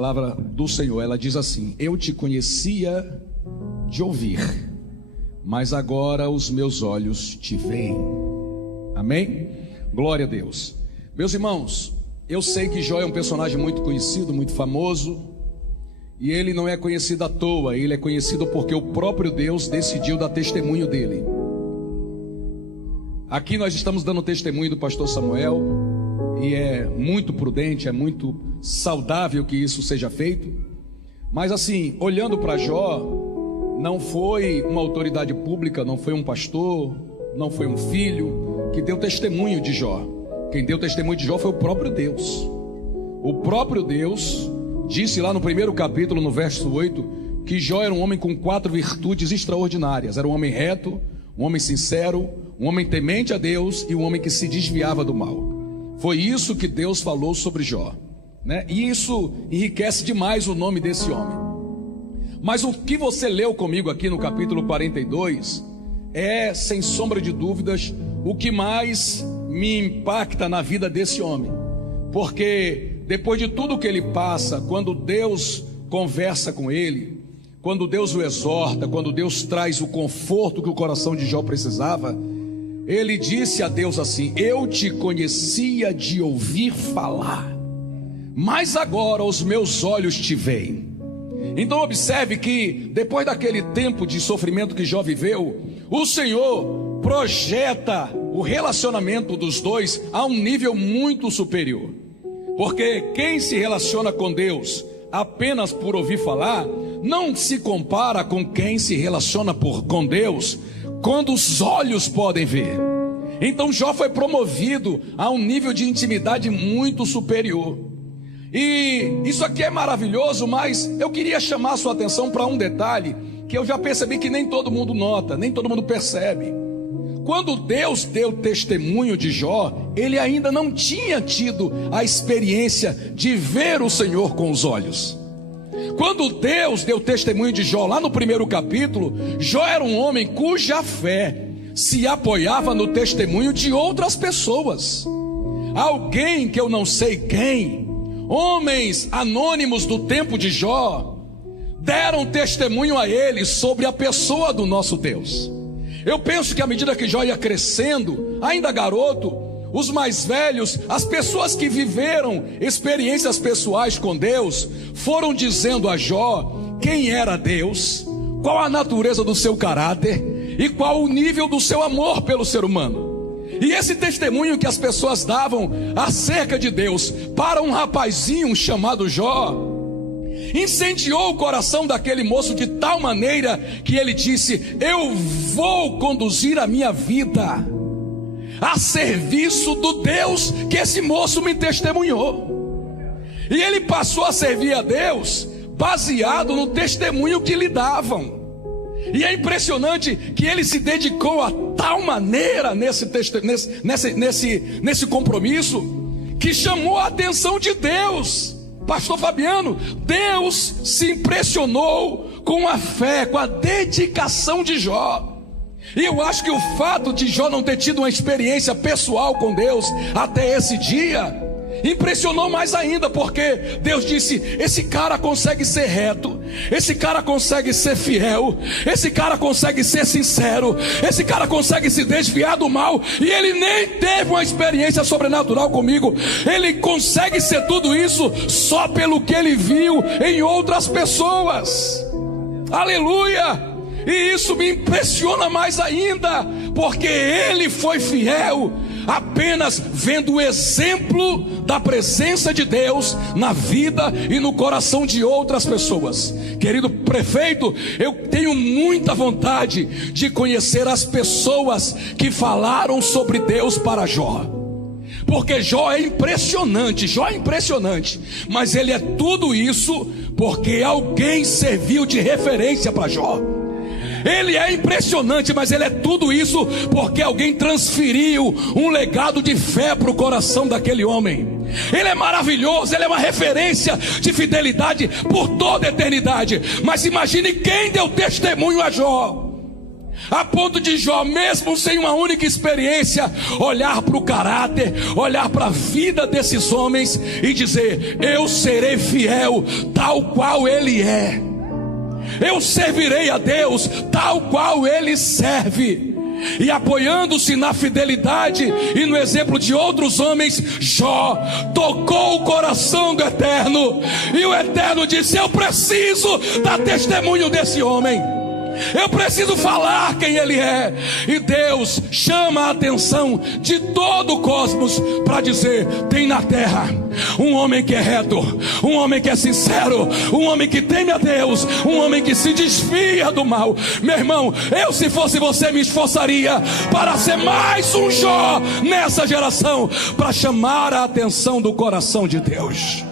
A palavra do Senhor, ela diz assim: eu te conhecia de ouvir, mas agora os meus olhos te veem. Amém? Glória a Deus. Meus irmãos, eu sei que Jó é um personagem muito conhecido, muito famoso, e ele não é conhecido à toa. Ele é conhecido porque o próprio Deus decidiu dar testemunho dele. Aqui nós estamos dando testemunho do pastor Samuel, e é muito prudente, é muito saudável que isso seja feito. Mas assim, olhando para Jó, não foi uma autoridade pública, não foi um pastor, não foi um filho que deu testemunho de Jó. Quem deu testemunho de Jó foi o próprio Deus. O próprio Deus disse lá no primeiro capítulo, no verso 8, que Jó era um homem com 4 virtudes extraordinárias. Era um homem reto, um homem sincero, um homem temente a Deus e um homem que se desviava do mal. Foi isso que Deus falou sobre Jó, né? E isso enriquece demais o nome desse homem. Mas o que você leu comigo aqui no capítulo 42 é, sem sombra de dúvidas, o que mais me impacta na vida desse homem. Porque depois de tudo que ele passa, quando Deus conversa com ele, quando Deus o exorta, quando Deus traz o conforto que o coração de Jó precisava, ele disse a Deus assim: eu te conhecia de ouvir falar, mas agora os meus olhos te veem. Então observe que depois daquele tempo de sofrimento que Jó viveu, o Senhor projeta o relacionamento dos dois a um nível muito superior. Porque quem se relaciona com Deus apenas por ouvir falar, não se compara com quem se relaciona com Deus quando os olhos podem ver. Então Jó foi promovido a um nível de intimidade muito superior. E isso aqui é maravilhoso, mas eu queria chamar a sua atenção para um detalhe que eu já percebi que nem todo mundo nota, nem todo mundo percebe. Quando Deus deu testemunho de Jó, ele ainda não tinha tido a experiência de ver o Senhor com os olhos. Quando Deus deu testemunho de Jó, lá no primeiro capítulo, Jó era um homem cuja fé se apoiava no testemunho de outras pessoas. Alguém que eu não sei quem, homens anônimos do tempo de Jó, deram testemunho a ele sobre a pessoa do nosso Deus. Eu penso que à medida que Jó ia crescendo, ainda garoto, os mais velhos, as pessoas que viveram experiências pessoais com Deus, foram dizendo a Jó quem era Deus, qual a natureza do seu caráter e qual o nível do seu amor pelo ser humano. E esse testemunho que as pessoas davam acerca de Deus para um rapazinho chamado Jó, incendiou o coração daquele moço de tal maneira que ele disse: eu vou conduzir a minha vida a serviço do Deus que esse moço me testemunhou. E ele passou a servir a Deus baseado no testemunho que lhe davam. E é impressionante que ele se dedicou a tal maneira nesse compromisso, que chamou a atenção de Deus. Pastor Fabiano, Deus se impressionou com a fé, com a dedicação de Jó. E eu acho que o fato de Jó não ter tido uma experiência pessoal com Deus até esse dia impressionou mais ainda, porque Deus disse: esse cara consegue ser reto, esse cara consegue ser fiel, esse cara consegue ser sincero, esse cara consegue se desviar do mal, e ele nem teve uma experiência sobrenatural comigo. Ele consegue ser tudo isso só pelo que ele viu em outras pessoas. Aleluia! E isso me impressiona mais ainda, porque ele foi fiel apenas vendo o exemplo da presença de Deus na vida e no coração de outras pessoas. Querido prefeito, eu tenho muita vontade de conhecer as pessoas que falaram sobre Deus para Jó, porque Jó é impressionante, mas ele é tudo isso porque alguém serviu de referência para Jó. Ele é impressionante, mas ele é tudo isso porque alguém transferiu um legado de fé para o coração daquele homem. Ele é maravilhoso, ele é uma referência de fidelidade por toda a eternidade. Mas imagine quem deu testemunho a Jó. A ponto de Jó, mesmo sem uma única experiência, olhar para o caráter, olhar para a vida desses homens e dizer: eu serei fiel tal qual ele é. Eu servirei a Deus tal qual ele serve. E apoiando-se na fidelidade e no exemplo de outros homens, Jó tocou o coração do Eterno. E o Eterno disse: eu preciso dar testemunho desse homem. Eu preciso falar quem ele é. E Deus chama a atenção de todo o cosmos para dizer: tem na terra um homem que é reto, um homem que é sincero, um homem que teme a Deus, um homem que se desvia do mal. Meu irmão, eu, se fosse você, me esforçaria para ser mais um Jó nessa geração, para chamar a atenção do coração de Deus.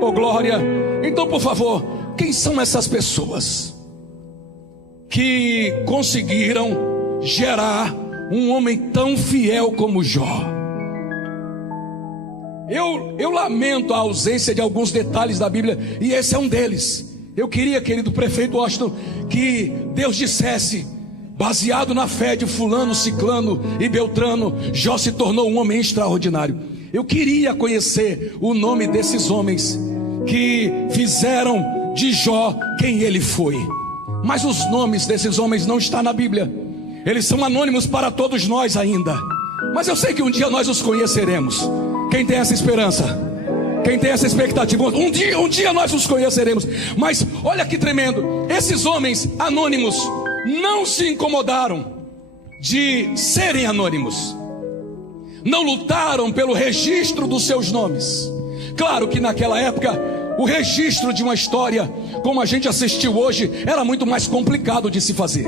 Oh glória! Então, por favor, quem são essas pessoas que conseguiram gerar um homem tão fiel como Jó? Eu lamento a ausência de alguns detalhes da Bíblia, e esse é um deles. Eu queria, querido prefeito Washington, que Deus dissesse: baseado na fé de fulano, ciclano e beltrano, Jó se tornou um homem extraordinário. Eu queria conhecer o nome desses homens que fizeram de Jó quem ele foi. Mas os nomes desses homens não estão na Bíblia. Eles são anônimos para todos nós ainda. Mas eu sei que um dia nós os conheceremos. Quem tem essa esperança? Quem tem essa expectativa? Um dia nós os conheceremos. Mas olha que tremendo. Esses homens anônimos não se incomodaram de serem anônimos. Não lutaram pelo registro dos seus nomes. Claro que naquela época o registro de uma história, como a gente assistiu hoje, era muito mais complicado de se fazer.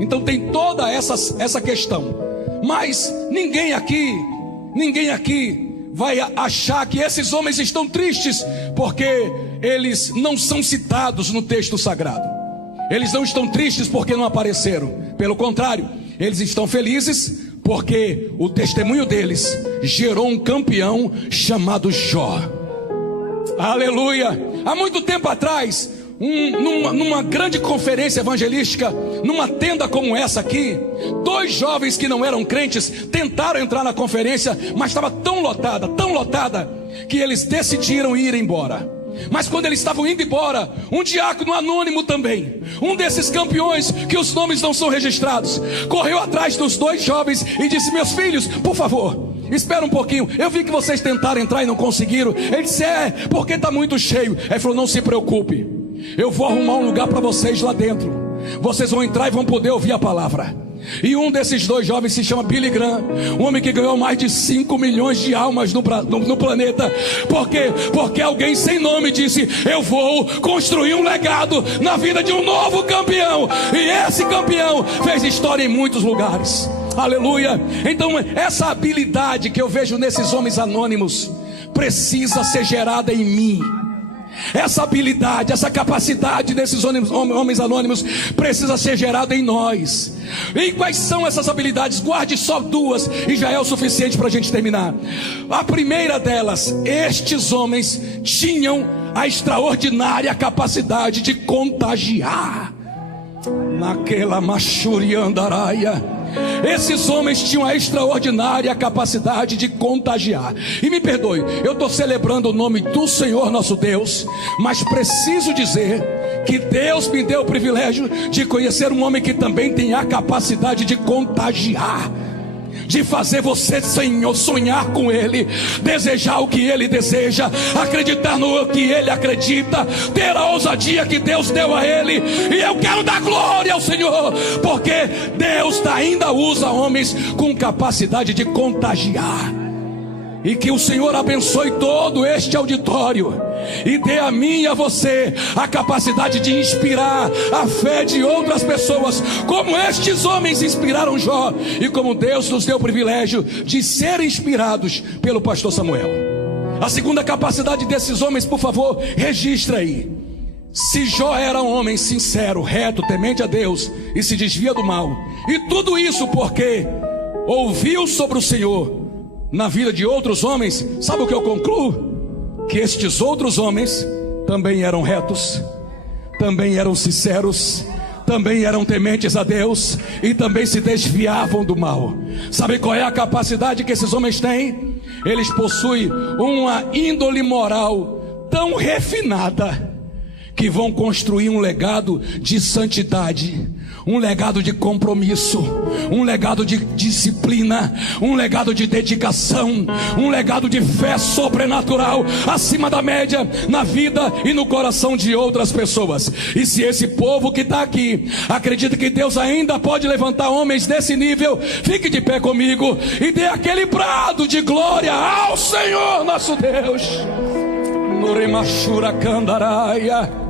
Então tem toda essa questão. Mas ninguém aqui vai achar que esses homens estão tristes porque eles não são citados no texto sagrado. Eles não estão tristes porque não apareceram. Pelo contrário, eles estão felizes porque o testemunho deles gerou um campeão chamado Jó. Aleluia! Há muito tempo atrás, numa grande conferência evangelística, numa tenda como essa aqui, 2 jovens que não eram crentes tentaram entrar na conferência, mas estava tão lotada, que eles decidiram ir embora. Mas quando eles estavam indo embora, um diácono anônimo também, um desses campeões que os nomes não são registrados, correu atrás dos 2 jovens e disse: meus filhos, por favor, espera um pouquinho, eu vi que vocês tentaram entrar e não conseguiram. Ele disse: porque está muito cheio. Ele falou: não se preocupe, eu vou arrumar um lugar para vocês lá dentro. Vocês vão entrar e vão poder ouvir a palavra. E um desses 2 jovens se chama Billy Graham, um homem que ganhou mais de 5 milhões de almas no planeta. Porque alguém sem nome disse: eu vou construir um legado na vida de um novo campeão. E esse campeão fez história em muitos lugares. Aleluia! Então essa habilidade que eu vejo nesses homens anônimos precisa ser gerada em mim. Essa habilidade, essa capacidade desses homens anônimos precisa ser gerada em nós. E quais são essas habilidades? Guarde só 2 e já é o suficiente para a gente terminar. A primeira delas: estes homens tinham a extraordinária capacidade de contagiar. Naquela machuriandaraia, esses homens tinham a extraordinária capacidade de contagiar. E me perdoe, eu estou celebrando o nome do Senhor nosso Deus, mas preciso dizer que Deus me deu o privilégio de conhecer um homem que também tem a capacidade de contagiar, de fazer você, Senhor, sonhar com Ele, desejar o que Ele deseja, acreditar no que Ele acredita, ter a ousadia que Deus deu a Ele. E eu quero dar glória ao Senhor, porque Deus ainda usa homens com capacidade de contagiar. E que o Senhor abençoe todo este auditório e dê a mim e a você a capacidade de inspirar a fé de outras pessoas, como estes homens inspiraram Jó, e como Deus nos deu o privilégio de ser inspirados pelo pastor Samuel. A segunda capacidade desses homens, por favor, registra aí. Se Jó era um homem sincero, reto, temente a Deus e se desvia do mal, e tudo isso porque ouviu sobre o Senhor na vida de outros homens, sabe o que eu concluo? Que estes outros homens também eram retos, também eram sinceros, também eram tementes a Deus e também se desviavam do mal. Sabe qual é a capacidade que esses homens têm? Eles possuem uma índole moral tão refinada que vão construir um legado de santidade, um legado de compromisso, um legado de disciplina, um legado de dedicação, um legado de fé sobrenatural, acima da média, na vida e no coração de outras pessoas. E se esse povo que está aqui acredita que Deus ainda pode levantar homens desse nível, fique de pé comigo e dê aquele brado de glória ao Senhor nosso Deus. Noremachura Candaraia.